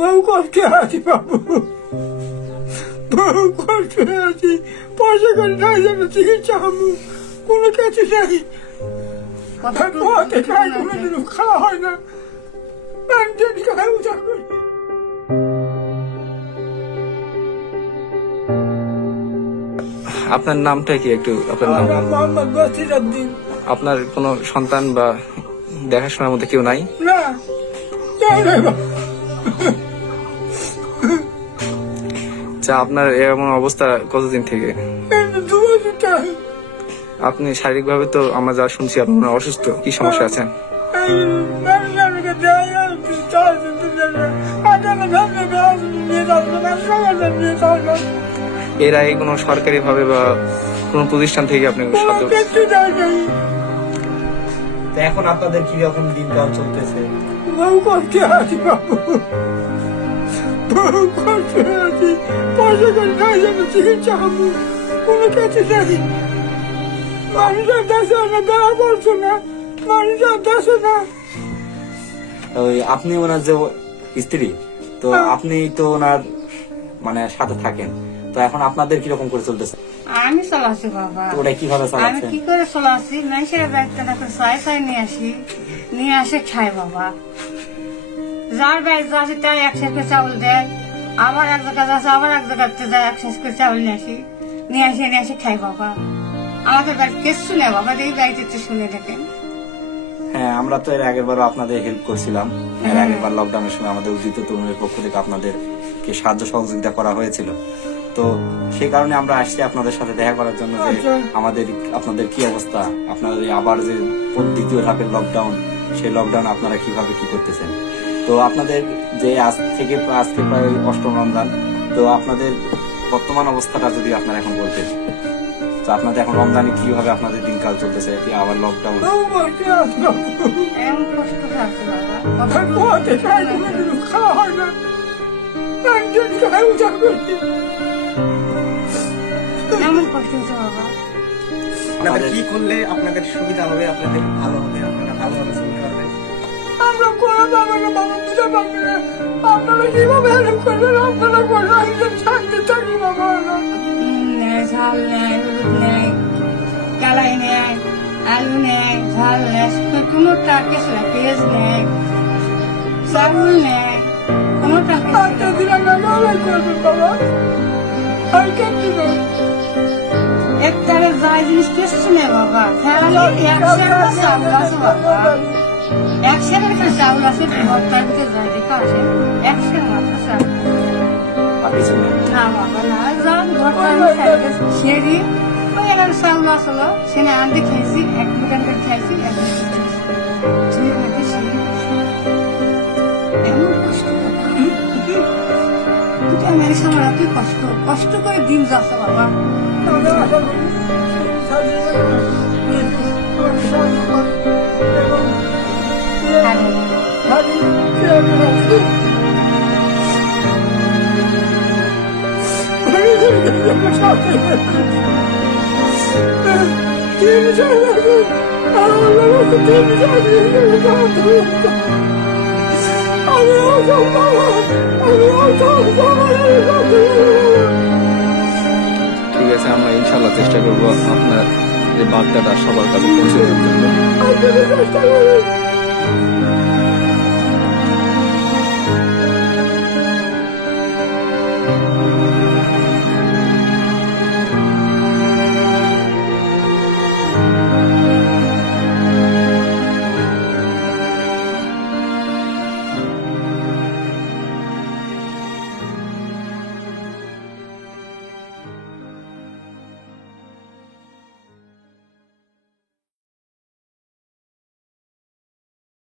বহু কষ্টে আছি বাবু, বহু কষ্টে আছি। পয়সা করে নাই যেন চিকিৎসা হবো, কোনো কিছু নেই। পথে খাই কোনোদিনও খাওয়া হয় না, খাই উঠা করি। আপনার নামটা কি একটু? আপনার নাম? মোহাম্মদ বশির উদ্দিন। আপনার কোনো সন্তান বা দেখাশোনার মধ্যে কেউ নাই? না, কেউ নাই বাবা। আপনার এমন অবস্থা কতদিন থেকে? আপনি শারীরিকভাবে তো আমরা যা শুনছি আপনার অসুস্থ, কি সমস্যা আছেন? এর আগে কোনো সরকারি ভাবে বা কোন প্রতিষ্ঠান থেকে আপনি এখন আপনাদের কি রকম দিনকাল চলতেছে? বহু কষ্টে আছি বাবু, বহু কষ্টে আছি। পয়সা করে নাই যেন চিকিৎসা হবো, কোনো কিছু নেই। মানুষের দেশে না দেওয়া করছো না, মানুষের দেশে না। ওই আপনি ওনার যে স্ত্রী, তো আপনি তো ওনার মানে সাথে থাকেন, তো এখন আপনাদের কিরকম করে চলতেছে? আমি চলাচ্ছি বাবা। ওটা কিভাবে আমি চালাচ্ছেন? কি করে চলাচ্ছি? মানুষের ব্যাগটা চাই নিয়ে আসি, নিয়ে আসে খাই বাবা। যার ব্যাগ যাচ্ছে তাই এক শেষ করে চাউল দেয়, আবার এক জায়গায় যাচ্ছে আবার এক জায়গাতে যায় এক শেষ করে চাউল নিয়ে আসি খাই বাবা। আমাদের ব্যাগ কিছু নেই বাবা, এই ব্যাগটা একটু শুনে দেখেন। হ্যাঁ, আমরা তো এর আগের বারও আপনাদের হেল্প করছিলাম। এর আগের বার লকডাউনের সময় আমাদের উদ্যত তরুণের পক্ষ থেকে আপনাদেরকে সাহায্য সহযোগিতা করা হয়েছিল। তো সেই কারণে আমরা আসছি আপনাদের সাথে দেখা করার জন্য যে আপনাদের কি অবস্থা, আপনাদের আবার যে দ্বিতীয় ধাপের লকডাউন, সেই লকডাউন আপনারা কিভাবে কি করতেছেন। তো আপনাদের যে আজকে প্রায় 8ম রমজান, তো আপনাদের বর্তমান অবস্থাটা যদি আপনারা এখন বলতেন, তো আপনাদের এখন রমজানে কিভাবে আপনাদের দিনকাল চলতেছে, আবার লকডাউন? খাওয়া হয় না, খাই উঠা করি। আপনাদের কি করলে আপনাদের সুবিধা হবে, আপনাদের ভালো হবে, আপনারা ভালোভাবে চলতে পারবেন? আমরা কোনো পাবো না বাবা, বুঝতে পারবো না। আপনারা কিভাবে হেল্প করবেন? আপনারা করবেন থাকতে থাকি বাবা। ঝাল নেয়, হলুদ নেয়, কালাই নেয়, আলু নেয়, ঝাল নেয়, কোনো টাকা পেঁয়াজ নেয়, চাউল নেয়, কোনো টাকা দিলাম না, লড়াই করবেন বাবা। আর কেন দিবেন? একটারে যাই জিনিস কিছু নেই বাবা, চাউল আছে বাবা, 100 টাকা চাউল আছে, ঘরটার ভিতরে যাই দেখে আসে 100 মাত্র চাউল না বাবা, না যান ঘরটার সেরি ওই এখানে চাউল আসলো, সেনে আনতে খেয়েছি, 1 দোকান করে খাইছি, এমন কষ্ট আমার সময় এত কষ্ট করে দিন যাচ্ছে বাবা। ঠিক আছে, আমরা ইনশাল্লাহ চেষ্টা করবো আপনার যে বার্তাটা সবার কাছে পৌঁছে দেওয়ার জন্য।